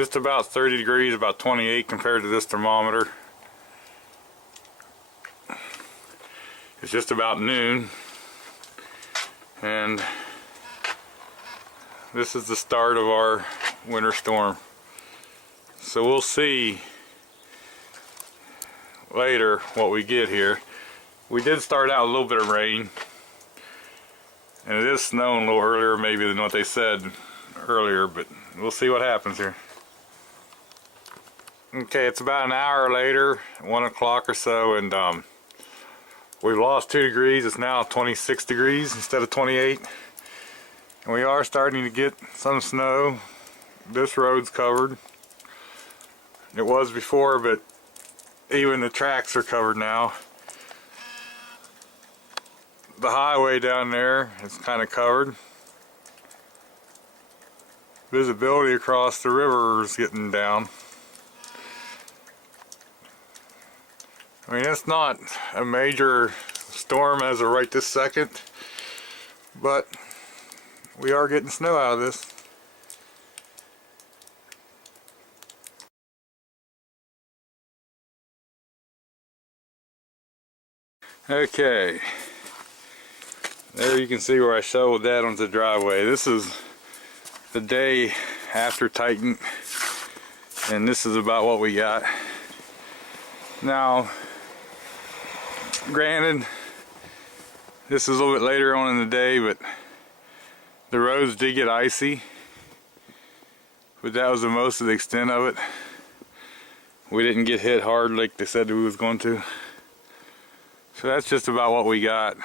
just about 30 degrees, about 28 compared to this thermometer. It's just about noon, and this is the start of our winter storm. So we'll see later what we get here. We did start out a little bit of rain, and it is snowing a little earlier maybe than what they said earlier, but we'll see what happens here. Okay, it's about an hour later, 1 o'clock or so, and we've lost 2 degrees. It's now 26 degrees instead of 28. And we are starting to get some snow. This road's covered. It was before, but even the tracks are covered now. The highway down there is kind of covered. Visibility across the river is getting down. I mean, it's not a major storm as of right this second, but we are getting snow out of this. Okay, there you can see where I shoveled that onto the driveway. This is the day after Titan, and this is about what we got. Now, granted, this is a little bit later on in the day, but the roads did get icy, but that was the most of the extent of it. We didn't get hit hard like they said we was going to. So that's just about what we got.